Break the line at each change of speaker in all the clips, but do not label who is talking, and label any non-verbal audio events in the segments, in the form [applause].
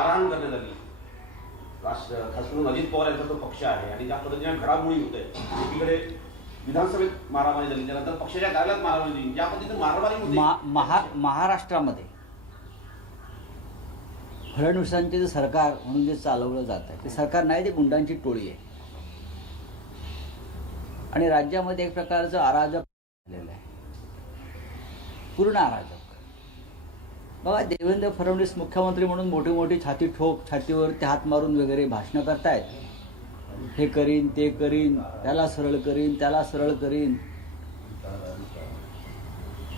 मारहाण करण्यात आली राष्ट्र खास करून अजित पवार यांचा तो पक्ष आहे आणि ज्या पद्धतीने घडामोडी होत आहे एकीकडे विधानसभेत मारामारी झाली त्यानंतर पक्षाच्या कार्यालयात मारामारी झाली ज्या पद्धतीने मारामारी होती.
महा महाराष्ट्रामध्ये फडणवीसांचे जे सरकार म्हणून जे चालवलं जात आहे ते सरकार नाही ते गुंडांची टोळी आहे. आणि राज्यामध्ये एक प्रकारचं अराजक झालेलं आहे. पूर्ण अराजक. बाबा देवेंद्र फडणवीस मुख्यमंत्री म्हणून मोठी मोठी छाती ठोक छातीवरती हात मारून वगैरे भाषणं करतायत. हे करीन ते करीन त्याला सरळ करीन त्याला सरळ करीन.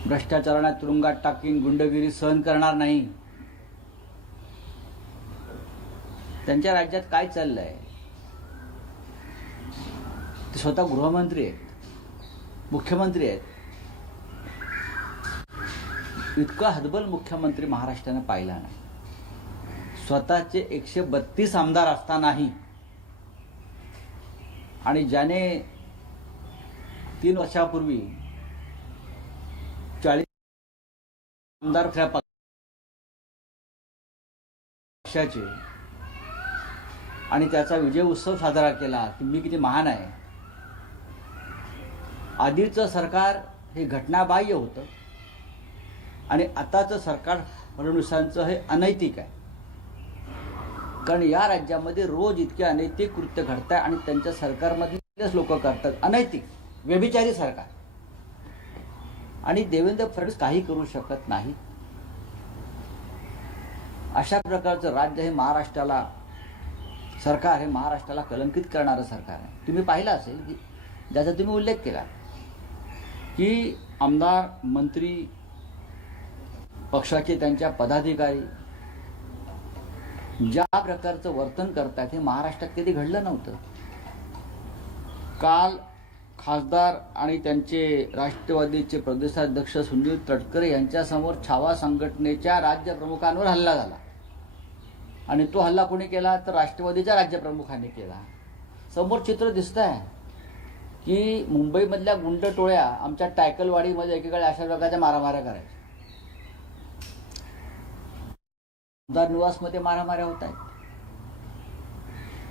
भ्रष्टाचारात तुरुंगात टाकीन गुंडगिरी सहन करणार नाही. त्यांच्या राज्यात काय चाललंय? ते स्वतः गृहमंत्री आहेत मुख्यमंत्री आहेत. इतका हतबल मुख्यमंत्री महाराष्ट्राने पाहिला नाही. स्वतःचे एकशे बत्तीस आमदार असतानाही आणि ज्याने तीन वर्षापूर्वी चाळीस आमदार पक्षाचे आणि त्याचा विजय उत्सव साजरा केला की मी किती महान आहे. आधीचं सरकार हे घटनाबाह्य होतं. आणि आताचं सरकार फडणवीसांचं हे अनैतिक आहे. कारण या राज्यामध्ये रोज इतके अनैतिक कृत्य घडत आहे आणि त्यांच्या सरकारमधलेच लोक करतात. अनैतिक व्यभिचारी सरकार. आणि देवेंद्र फडणवीस काही करू शकत नाही. अशा प्रकारचं राज्य हे महाराष्ट्राला सरकार हे महाराष्ट्राला कलंकित करणारं सरकार आहे. तुम्ही पाहिलं असेल की ज्याचा तुम्ही उल्लेख केला की आमदार मंत्री पक्षाचे त्यांच्या पदाधिकारी. ज्या प्रकारचं वर्तन करतात हे महाराष्ट्रात कधी घडलं नव्हतं. काल खासदार आणि त्यांचे राष्ट्रवादीचे प्रदेशाध्यक्ष सुनील तटकरे यांच्यासमोर छावा संघटनेच्या राज्यप्रमुखांवर हल्ला झाला. आणि तो हल्ला कोणी केला? तर राष्ट्रवादीच्या राज्यप्रमुखांनी केला. समोर चित्र दिसत आहे की मुंबईमधल्या गुंड टोळ्या आमच्या टायकलवाडीमध्ये एकीकडे अशा प्रकारच्या मारामाऱ्या करायच्या आमदार निवासमध्ये मारामाऱ्या होत आहेत.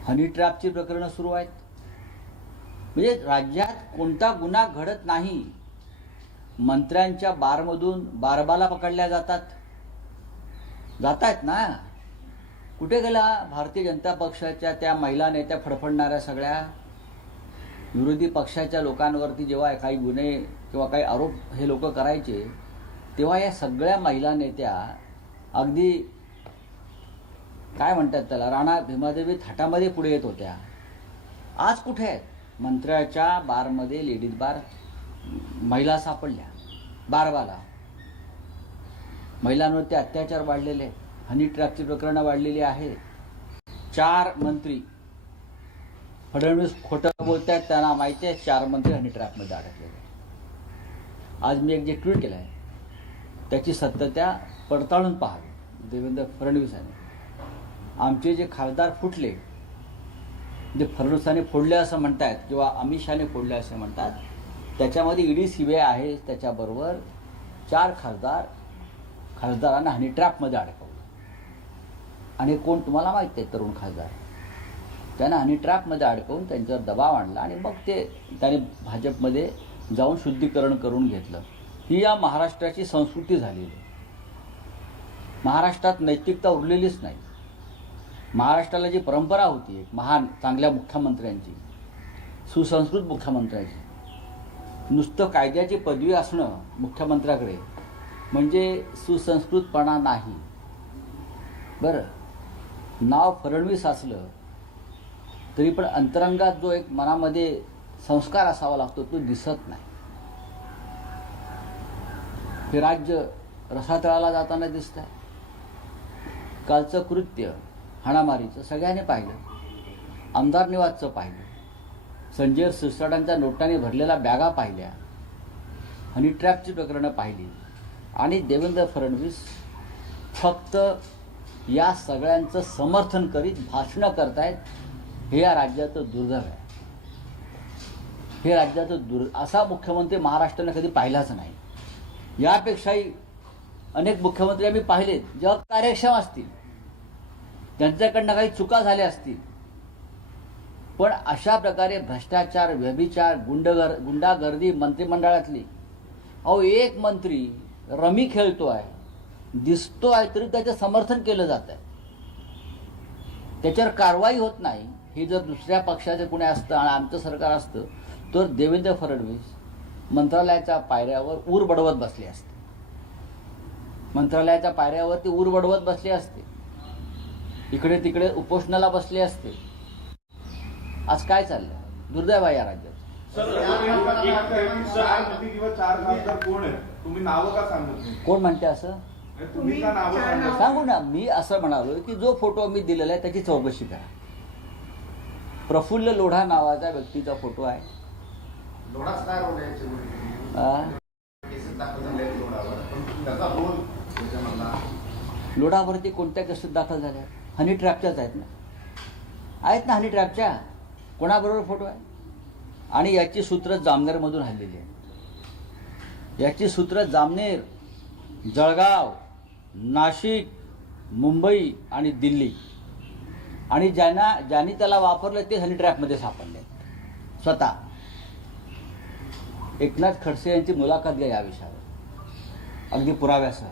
हनी ट्रॅपची प्रकरणं सुरू आहेत. म्हणजे राज्यात कोणता गुन्हा घडत नाही मंत्र्यांच्या बारमधून बारबाला पकडल्या जातात. जात आहेत ना? कुठे गेला भारतीय जनता पक्षाच्या त्या महिला नेत्या फडफडणाऱ्या सगळ्या? विरोधी पक्षाच्या लोकांवरती जेव्हा काही गुन्हे किंवा काही आरोप हे लोक करायचे तेव्हा या सगळ्या महिला नेत्या अगदी काय म्हणतात त्याला? राणा भीमादेवी थाटामध्ये पुढे येत होत्या. आज कुठे आहेत? मंत्र्याच्या बारमध्ये लेडीज बार महिला सापडल्या. बारवाला. महिलांवरती अत्याचार वाढलेले हनी ट्रॅपची प्रकरणं वाढलेली आहेत. चार मंत्री. फडणवीस खोटं बोलतायत त्यांना माहिती आहे चार मंत्री हनी ट्रॅपमध्ये अडकलेले आज मी एक जे ट्विट केलं आहे त्याची सत्यता पडताळून पाहावी. देवेंद्र फडणवीसांनी आमचे जे खासदार फुटले जे फडणवीसाने फोडले असं म्हणतात किंवा अमित शहाने फोडले असं म्हणतात त्याच्यामध्ये ईडी सीबीआय आहे त्याच्याबरोबर चार खासदार खासदारांना हनी ट्रॅपमध्ये अडकवलं. आणि कोण तुम्हाला माहीत आहे तरुण खासदार? त्यांना हनी ट्रॅपमध्ये अडकवून त्यांच्यावर दबाव आणला आणि मग ते त्याने भाजपमध्ये जाऊन शुद्धीकरण करून घेतलं. ही या महाराष्ट्राची संस्कृती झालेली आहे. महाराष्ट्रात नैतिकता उरलेलीच नाही. महाराष्ट्राला जी परंपरा होती एक महान चांगल्या मुख्यमंत्र्यांची सुसंस्कृत मुख्यमंत्र्यांची नुसतं कायद्याची पदवी असणं मुख्यमंत्र्याकडे म्हणजे सुसंस्कृतपणा नाही. बरं नाव फडणवीस असलं तरी पण अंतरंगात जो एक मनामध्ये संस्कार असावा लागतो तो दिसत नाही. हे राज्य रसातळाला जाताना दिसत आहे कालचं कृत्य हाणामारीचं सगळ्यांनी पाहिलं. आमदार निवासचं पाहिलं. संजय सिरसाटांच्या नोटाने भरलेल्या बॅगा पाहिल्या. हनी ट्रॅपची प्रकरणं पाहिली. आणि देवेंद्र फडणवीस फक्त या सगळ्यांचं समर्थन करीत भाषणं करतायत हे या राज्याचं दुर्दैव आहे. हे राज्याचं दुर् असा मुख्यमंत्री महाराष्ट्रानं कधी पाहिलाच नाही. यापेक्षाही अनेक मुख्यमंत्री आम्ही पाहिलेत जेव्हा कार्यक्षम असतील. त्यांच्याकडनं काही चुका झाल्या असतील. पण अशा प्रकारे भ्रष्टाचार व्यभिचार गुंडगर गुंडागर्दी मंत्रिमंडळातली अहो एक मंत्री रमी खेळतो आहे दिसतो आहे तरी त्याचं समर्थन केलं जात आहे. त्याच्यावर कारवाई होत नाही. हे जर दुसऱ्या पक्षाचे कुणी असतं आणि आमचं सरकार असतं तर देवेंद्र फडणवीस मंत्रालयाच्या पायऱ्यावर ऊर बडवत बसले असते. मंत्रालयाच्या पायऱ्यावर ते ऊर बडवत बसले असते. इकडे तिकडे उपोषणाला बसले असते. आज काय चाललंय? दुर्दैव आहे या राज्यात.
कोण आहेत? तुम्ही नावं का सांगत नाही?
कोण म्हणते असं? सांगू ना मी असं म्हणालो की जो फोटो मी दिलेला आहे त्याची चौकशी करा. प्रफुल्ल लोढा नावाचा व्यक्तीचा फोटो आहे. लोढावरती कोणत्या केसेस दाखल झाल्या? हनी ट्रॅपच्याच आहेत ना. आहेत ना हनी ट्रॅपच्या? कोणाबरोबर फोटो आहे? आणि याची सूत्र जामनेरमधून हल्लेली आहे. याची सूत्र जामनेर जळगाव नाशिक मुंबई आणि दिल्ली. आणि ज्यांना ज्यांनी त्याला वापरलं ते हनी ट्रॅपमध्ये सापडले स्वतः. एकनाथ खडसे यांची मुलाखत घ्या या विषयावर. अगदी पुराव्यासह.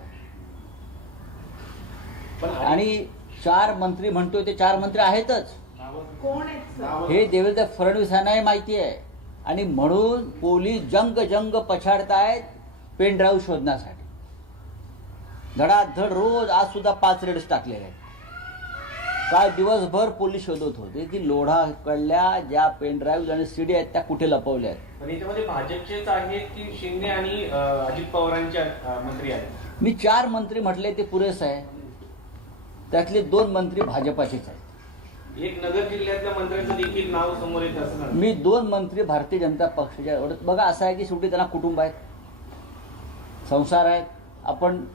आणि चार मंत्री म्हणतोय ते चार मंत्री आहेतच.
कोण
हे देवेंद्र फडणवीस यांनाही माहिती आहे. आणि म्हणून पोलीस जंग जंग पछाडतायत पेन ड्राईव्ह शोधण्यासाठी. धडाधड रोज आज सुद्धा पाच रेड्स टाकलेले आहेत. काल दिवसभर पोलीस शोधत होते की लोढाकडल्या ज्या पेन ड्राईव्ह आणि सीडी आहेत त्या कुठे लपवल्या आहेत.
याच्यामध्ये भाजपचेच आहेत की शिंदे आणि अजित पवारांचे अ, मंत्री आहेत?
मी चार मंत्री म्हटले ते पुरेसं आहे. त्यातले दोन मंत्री भाजपाचेच आहेत.
एक नगर जिल्ह्यातल्या मंत्र्यांचं देखील नाव समोर येत असं म्हणतात.
मी दोन मंत्री भारतीय जनता पक्षाच्या एवढं- बघा असं आहे की शेवटी त्यांना कुटुंब आहेत. संसार आहेत. आपण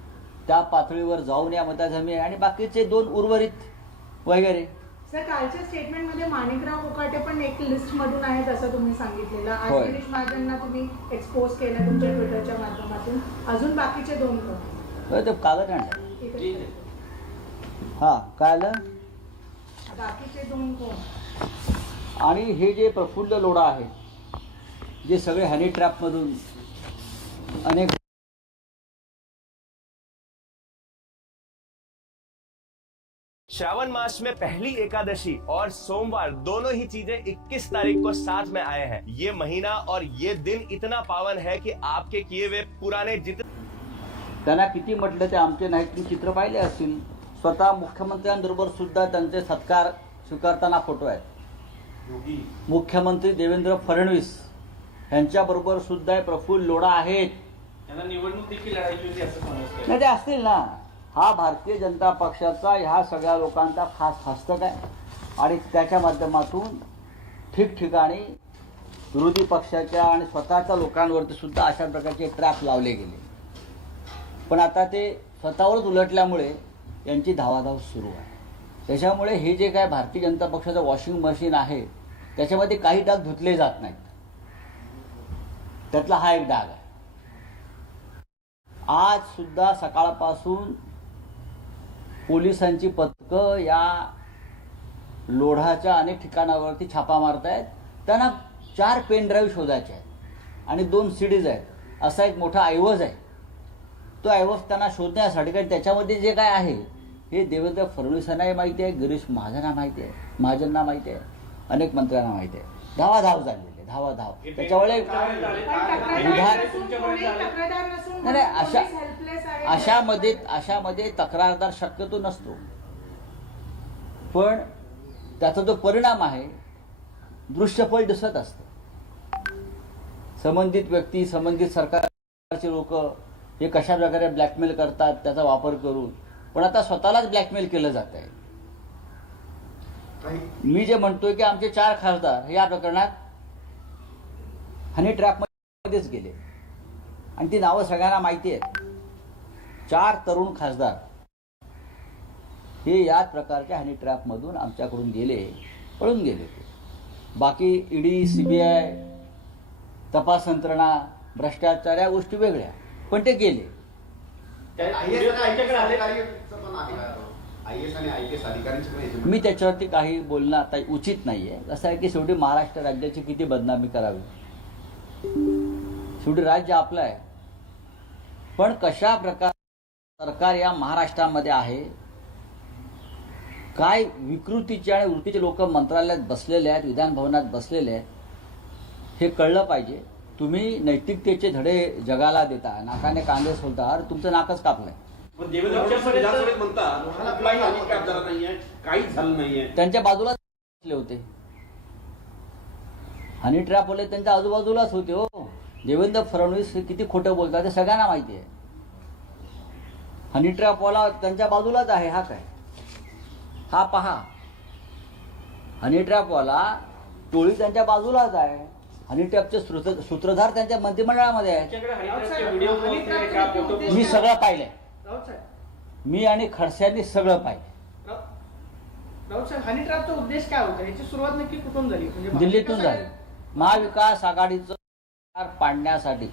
त्या पातळीवर जाऊन या आहे आणि बाकीचे दोन उर्वरित वगैरे.
सर कालच्या स्टेटमेंटमध्ये माणिकराव कोकाटे पण एक लिस्ट मधून आहेत असं तुम्ही सांगितलेलं. आज. गिरीश महाजनना तुम्ही एक्सपोज केलं तुमच्या ट्विटरच्या माध्यमातून. अजून बाकीचे दोन
ते कागद आणलं. हा काय आलं?
बाकीचे दोन कोण?
आणि हे जे प्रफुल्ल लोढा आहेत जे सगळे हनी ट्रॅपमधून अनेक
श्रावण मास में पहली एकादशी और सोमवार दोनों ही चीज़ें 21 तारीख को साथ में आए हैं। ये महीना और ये दिन इतना पावन है कि आपके किए हुए पुराने जितने
त्यांना किती म्हटलं ते आमचे नाहीत चित्र पाहिले असतील? स्वतः मुख्यमंत्र्यांबरोबर सुद्धा त्यांचे सत्कार स्वीकारताना फोटो आहेत. मुख्यमंत्री देवेंद्र फडणवीस यांच्याबरोबर सुद्धा प्रफुल्ल लोढा आहेत. नाही ते असतील ना. हा भारतीय जनता पक्षाचा ह्या सगळ्या लोकांचा खास हस्तक आहे. आणि त्याच्या माध्यमातून ठिकठिकाणी विरोधी पक्षाच्या आणि स्वतःच्या लोकांवरती सुद्धा अशा प्रकारचे ट्रॅप लावले गेले. पण आता ते स्वतःवरच उलटल्यामुळे यांची धावाधाव सुरू आहे. त्याच्यामुळे हे जे काय भारतीय जनता पक्षाचं वॉशिंग मशीन आहे त्याच्यामध्ये काही डाग धुतले जात नाहीत. त्यातला हा एक डाग आहे. आज सुद्धा सकाळपासून पोलिसांची पथकं या लोढाच्या अनेक ठिकाणावरती छापा मारत आहेत त्यांना चार पेन ड्राईव्ह शोधायचे आहेत आणि दोन सीडीज आहेत. असा एक मोठा ऐवज आहे. तो ऐवज त्यांना शोधण्यासाठी कारण त्याच्यामध्ये जे काय आहे हे देवेंद्र फडणवीसांनाही माहिती आहे गिरीश महाजनांना माहिती आहे महाजनना माहिती आहे अनेक मंत्र्यांना माहिती आहे. धावाधाव झालेली आहे धावाधाव. त्याच्यामुळे
काय झाले?
पण तक्रारदार
विधान- नाही, नाही, अशा-. अशामध्ये अशामध्ये तक्रारदार शक्यतो नसतो. पण त्याचा जो परिणाम आहे दृश्यफळ दिसत असतं. संबंधित व्यक्ती संबंधित सरकारचे लोक हे कशा प्रकारे ब्लॅकमेल करतात त्याचा वापर करून पण आता स्वतःलाच ब्लॅकमेल केलं जात आहे मी जे म्हणतोय की आमचे चार खासदार हे या प्रकरणात हनी ट्रॅपमध्येच गेले. आणि ती नावं सगळ्यांना माहिती आहेत. चार तरुण खासदार हे याच प्रकारच्या हनी ट्रॅपमधून आमच्याकडून गेले पळून गेले. बाकी ईडी सीबीआय तपास यंत्रणा भ्रष्टाचार या गोष्टी वेगळ्या पण ते गेले. मी त्याच्यावरती काही बोलणं आता उचित नाही आहे असं आहे की शेवटी महाराष्ट्र राज्याची किती बदनामी करावी? शेवटी राज्य आपलं आहे. पण कशा प्रकार सरकार या महाराष्ट्रामध्ये आहे? काय विकृतीचे आणि वृत्तीचे लोक मंत्रालयात बसलेले आहेत विधानभवनात बसलेले आहेत हे कळलं पाहिजे. तुम्ही नैतिकतेचे धडे जगाला देता नाकाने कांदे सोलता अरे तुमचं नाकच कापलंय.
काहीच झालं नाहीये.
त्यांच्या बाजूलाच बसले होते. हनी ट्रॅपवाले त्यांच्या आजूबाजूलाच होते हो. देवेंद्र फडणवीस हे किती खोटं बोलतात ते सगळ्यांना माहिती आहे हनी ट्रॅपवाला त्यांच्या बाजूलाच आहे हा काय? हा पहा. हनी ट्रॅपवाला टोळी त्यांच्या बाजूलाच आहे. हनी ट्रॅपचे सूत्र- सूत्रधार त्यांच्या मंत्रिमंडळामध्ये आहे मी सगळं पाहिलंय. मी आणि खडसेंनी सगळं पाहिलं
राऊत राऊत साहेब हनी ट्रॅपचा उद्देश काय होता? याची सुरुवात नक्की कुठून झाली? म्हणजे
दिल्लीतून झाली. महाविकास आघाडीचं सरकार पाडण्यासाठी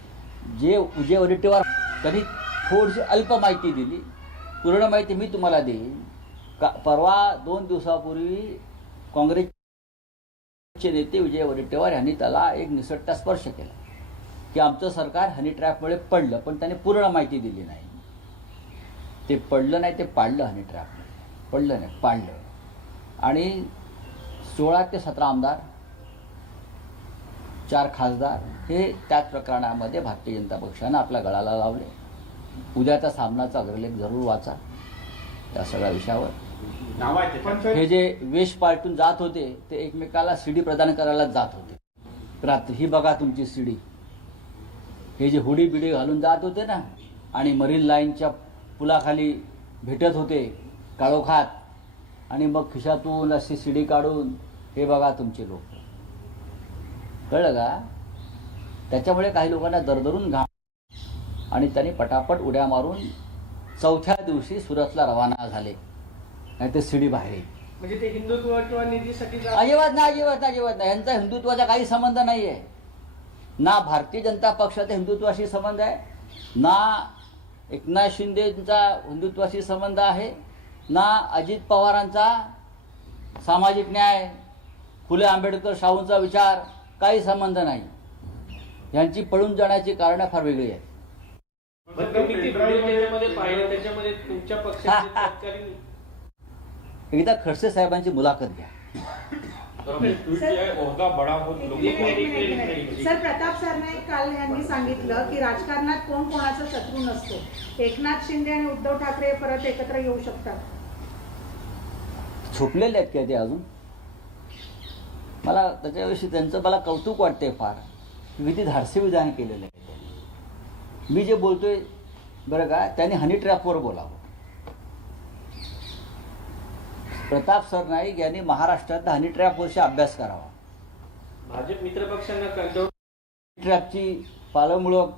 जे विजय वडेट्टीवार त्यांनी थोडीशी अल्प माहिती दिली. पूर्ण माहिती मी तुम्हाला देईन. का परवा दोन दिवसापूर्वी चे नेते विजय वडेट्टीवार यांनी त्याला एक निसटता स्पर्श केला. की आमचं सरकार हनी ट्रॅपमुळे पडलं पण त्याने पूर्ण माहिती दिली नाही. ते पडलं नाही ते पाडलं हनी ट्रॅपमुळे. पडलं नाही पाडलं. आणि सोळा ते सतरा आमदार चार खासदार हे त्याच प्रकरणामध्ये भारतीय जनता पक्षानं आपल्या गळाला लावले. उद्याचा सामनाचा अग्रलेख जरूर वाचा त्या सगळ्या विषयावर. हे जे वेश पालटून जात होते ते एकमेकाला सीडी प्रदान करायला जात होते. रात्री ही बघा तुमची सीडी हे जे हुडी बिडी घालून जात होते ना आणि मरीन लाईनच्या पुलाखाली भेटत होते काळोखात आणि मग खिशातून अशी सीडी काढून हे बघा तुमचे लोक. कळलं का? त्याच्यामुळे काही लोकांना दरदरून घाम आणि त्यांनी पटापट उड्या मारून चौथ्या दिवशी सुरतला रवाना झाले. नाही ते सीडी बाहेर येईल.
म्हणजे ते हिंदुत्व किंवा निधीसाठी जा-
अजिबात नाही अजिबात नाही अजिबात नाही. यांचा हिंदुत्वाचा काही संबंध नाही आहे ना भारतीय जनता पक्षाचा हिंदुत्वाशी संबंध आहे ना एकनाथ शिंदेचा हिंदुत्वाशी संबंध आहे ना अजित पवारांचा सामाजिक न्याय फुले आंबेडकर शाहूंचा विचार काही संबंध नाही. यांची पळून जाण्याची कारणं फार वेगळी आहेत.
बरं, तुम्ही ते व्हिडिओ त्याच्यामध्ये पाहिलं त्याच्यामध्ये तुमच्या पक्षाचे तत्कालीन
एकदा खडसे साहेबांची मुलाखत घ्या.
सर प्रताप सरनाईक काल यांनी सांगितलं की राजकारणात कोण कोणाचा शत्रू नसतो. एकनाथ शिंदे आणि उद्धव ठाकरे परत एकत्र येऊ शकतात.
झोपलेले आहेत का ते अजून? मला त्याच्याविषयी त्यांचं मला कौतुक वाटतंय फार. किती धाडसी विधान केलेलं आहे. मी जे बोलतोय बरं का त्यांनी हनी ट्रॅपवर बोलावं. प्रताप सरनाईक यांनी महाराष्ट्रात हनी ट्रॅपवरशी अभ्यास करावा.
भाजप मित्र पक्षांना कंट्रोल
ट्रॅपची पालमुळं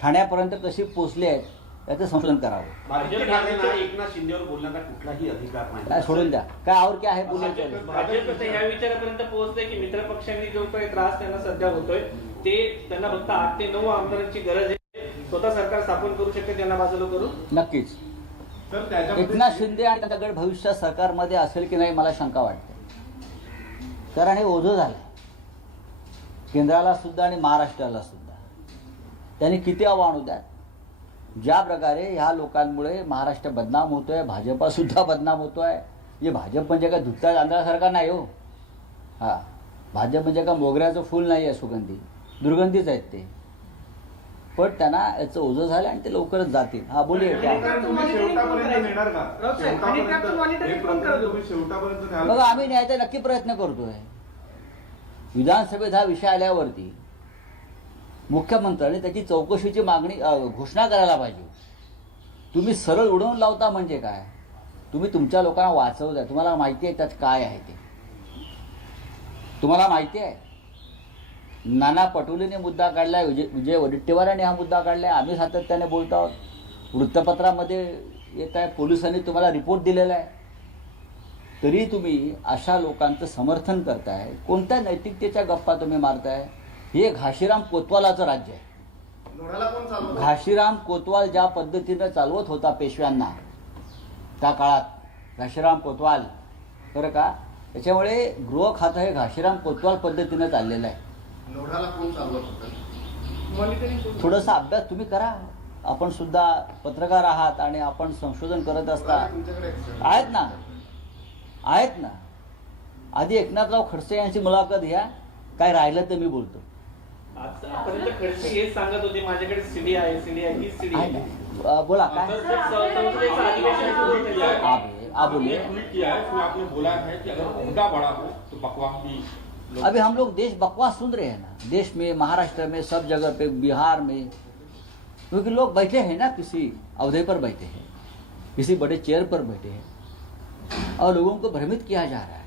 ठाण्यापर्यंत कशी पोचली आहेत याचं संशोधन करावं.
एकनाथ शिंदेवर बोलण्याचा कुठलाही अधिकार
काय
नाही
सोडून द्या. काय आवर क्या आहे बोलून
भाजप भाजप आता या विचारापर्यंत पोहोचले की मित्र पक्षांनी जो काही त्रास त्यांना सध्या होतोय ते त्यांना फक्त आठ ते नऊ आमदारांची गरज आहे. स्वतः सरकार स्थापन करू शकते त्यांना बाजूला करून?
नक्कीच. एकनाथ शिंदे आणि त्यांचा गट भविष्यात सरकारमध्ये असेल की नाही मला शंका वाटते. कारण हे ओझं झालं. केंद्राला सुद्धा आणि महाराष्ट्राला सुद्धा. त्यांनी किती आव्हान द्या ज्या प्रकारे ह्या लोकांमुळे महाराष्ट्र बदनाम होतोय आहे भाजपासुद्धा बदनाम होतोय. जे भाजप म्हणजे काय धुत्ता तांदळासारखा नाही हो. हां. भाजप म्हणजे का मोगऱ्याचं फूल नाही आहे सुगंधी. दुर्गंधीच आहेत ते. पण त्यांना याचं ओझं झालं आणि ते लवकरच जातील. हा बोलूया बघा आम्ही न्यायचा नक्की प्रयत्न करतोय. विधानसभेत हा विषय आल्यावरती मुख्यमंत्र्यांनी त्याची चौकशीची मागणी घोषणा करायला पाहिजे. तुम्ही सरळ उडवून लावता म्हणजे काय? तुम्ही तुमच्या लोकांना वाचवताय. तुम्हाला माहिती आहे त्यात काय आहे ते. तुम्हाला माहिती आहे? नाना पटोलेने मुद्दा काढलाय विजय विजय वडेट्टीवारांनी हा मुद्दा काढलाय आम्ही सातत्याने बोलतो आहोत. वृत्तपत्रामध्ये येत आहे पोलिसांनी तुम्हाला रिपोर्ट दिलेला आहे. तरी तुम्ही अशा लोकांचं समर्थन करताय कोणत्या नैतिकतेच्या गप्पा तुम्ही मारताय? हे घाशीराम कोतवालाचं राज्य आहे. घाशीराम कोतवाल ज्या पद्धतीनं चालवत होता पेशव्यांना त्या काळात घाशीराम कोतवाल. बरं का? त्याच्यामुळे गृह खातं हे घाशीराम कोतवाल पद्धतीनं चाललेलं आहे.
लोढाला कोण चालवत होतं?
मॉनिटरिंग
थोडासा अभ्यास तुम्ही करा. आपण सुद्धा पत्रकार आहात आणि आपण संशोधन करत असता. आहेत ना? आहेत ना? आधी एकनाथराव खडसे यांची मुलाखत घ्या. काय राहिलं तर मी बोलतो.
आतापर्यंत खडसे हेच सांगत होते माझ्याकडे सीडी आहे सीडी आहे हीच सीडी
आहे. बोला काय. आप बोलिए
है बोला है कि अगर ओहदा बड़ा हो तो बकवास भी लोग-
अभी हम लोग देश बकवास सुन रहे हैं ना। देश में, महाराष्ट्र में, सब जगह पे, बिहार में। क्योंकि लोग बैठे हैं ना किसी अवधे पर बैठे हैं। किसी बड़े चेयर पर बैठे हैं। और लोगों को भ्रमित किया जा रहा है।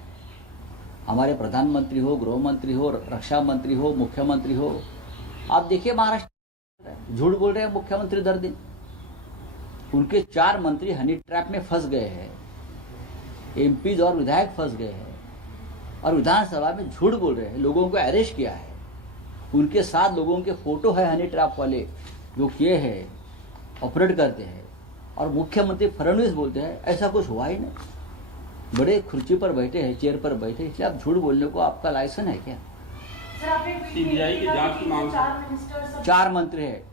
हमारे प्रधानमंत्री हो गृह मंत्री हो रक्षा मंत्री हो, मुख्यमंत्री हो। आप देखिए महाराष्ट्र झूठ बोल रहे हैं मुख्यमंत्री दर दिन। उनके चार मंत्री हनी ट्रैप में फंस गए हैं। एमपीज और विधायक फंस गए हैं। और विधानसभा में झूठ बोल रहे हैं लोगों को अरेस्ट किया है। उनके साथ लोगों के फ़ोटो है हनी ट्रैप वाले जो किए हैं ऑपरेट करते हैं। और मुख्यमंत्री फडणवीस बोलते हैं ऐसा कुछ हुआ ही नहीं। बड़े खुर्ची पर बैठे हैं चेयर पर बैठे इसलिए आप झूठ बोलने को आपका लाइसेंस है क्या?
सीबीआई की जाँच की मांग
चार मिनिस्टर सब
चार मंत्री है।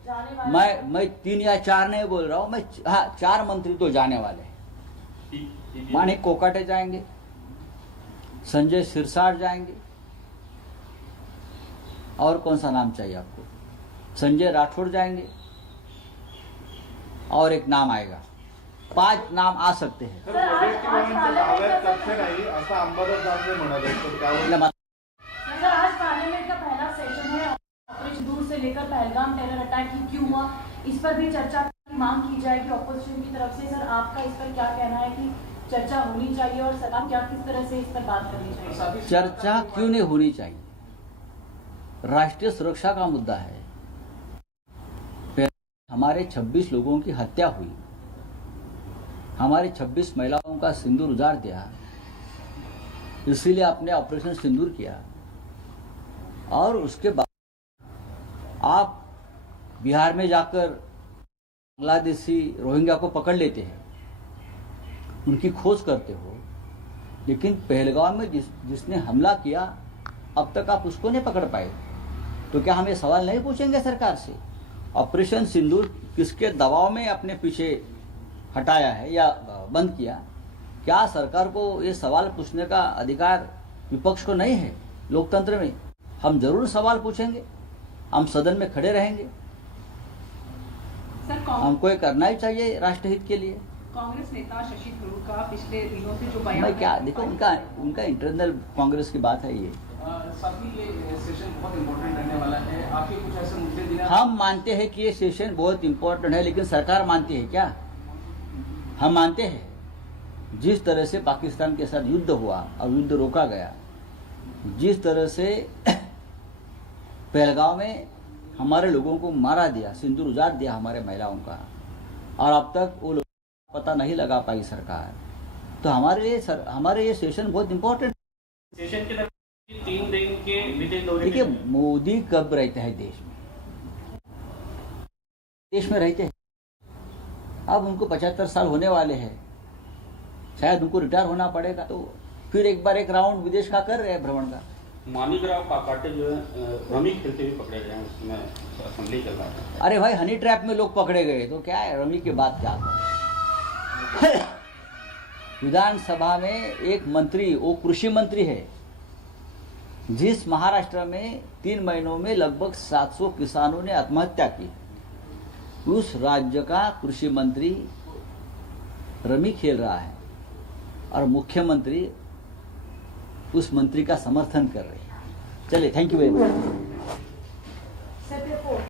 मैं मैं तीन या चार नहीं बोल रहा हूँ मैं हाँ चार मंत्री तो जाने वाले हैं। माणिक कोकाटे जाएँगे। संजय सिरसाट जाएँगे। और कौन सा नाम चाहिए आपको? संजय राठौड़ जाएँगे। और एक नाम आएगा। पाँच नाम आ सकते हैं।
तो लेकर पहलगाम टेरर अटैक क्यों हुआ? इस पर भी चर्चा की मांग की जाएगी ऑपोजिशन की तरफ़ से। सर आपका इस पर क्या कहना है कि चर्चा होनी चाहिए और सरकार क्या किस तरह से इस पर बात करनी चाहिए?
चर्चा क्यों नहीं होनी चाहिए? राष्ट्रीय सुरक्षा का मुद्दा है। हमारे 26 लोगों की हत्या हुई। हमारे 26 महिलाओं का सिंदूर उजाड़ दिया। इसीलिए आपने ऑपरेशन सिंदूर किया। और उसके बाद आप बिहार में जाकर बांग्लादेशी रोहिंग्या को पकड़ लेते हैं। उनकी खोज करते हो। लेकिन पहलगाम में जिस जिसने हमला किया अब तक आप उसको नहीं पकड़ पाए। तो क्या हम ये सवाल नहीं पूछेंगे सरकार से? ऑपरेशन सिंदूर किसके दबाव में अपने पीछे हटाया है या बंद किया? क्या सरकार को ये सवाल पूछने का अधिकार विपक्ष को नहीं है लोकतंत्र में? हम ज़रूर सवाल पूछेंगे। हम सदन में खड़े रहेंगे। हमको ये करना ही चाहिए राष्ट्रहित के लिए।
कांग्रेस नेता शशि थरूर का पिछले दिनों से जो बयान
क्या
है,
देखो उनका उनका इंटरनल कांग्रेस की बात है ये।
साथ ये सेशन बहुत इम्पोर्टेंट आपके कुछ ऐसे मुद्दे दिए
हम मानते हैं कि ये सेशन बहुत इंपॉर्टेंट है लेकिन सरकार मानती है क्या? हम मानते हैं जिस तरह से पाकिस्तान के साथ युद्ध हुआ और युद्ध रोका गया जिस तरह से [clears throat] पहलगांव में हमारे लोगों को मारा दिया सिंदूर उजाड़ दिया हमारे महिलाओं का और अब तक वो लोग पता नहीं लगा पाई सरकार। तो हमारे लिए सर हमारे ये सेशन बहुत इंपॉर्टेंट
सेशन के तीन दिन के विदेश दौरे
देखिए मोदी कब रहते हैं देश में? देश में रहते हैं। अब उनको पचहत्तर साल होने वाले हैं। शायद उनको रिटायर होना पड़ेगा तो फिर एक बार एक राउंड विदेश का कर रहे हैं भ्रमण का।
मानिकराव काकाटे जो है रमी खेलते हुए पकड़े गए हैं उसमें असेंबली चल रहा था।
अरे भाई हनी ट्रैप में लोग पकड़े गए तो क्या है रमी के बाद क्या? [coughs] विधानसभा में एक मंत्री, वो कृषि मंत्री है, जिस महाराष्ट्र में तीन महीनों में लगभग 700 किसानों ने आत्महत्या की। उस राज्य का कृषि मंत्री रमी खेल रहा है और मुख्यमंत्री उस मंत्री का समर्थन कर रहे हैं। चलिए थैंक यू वेरी मच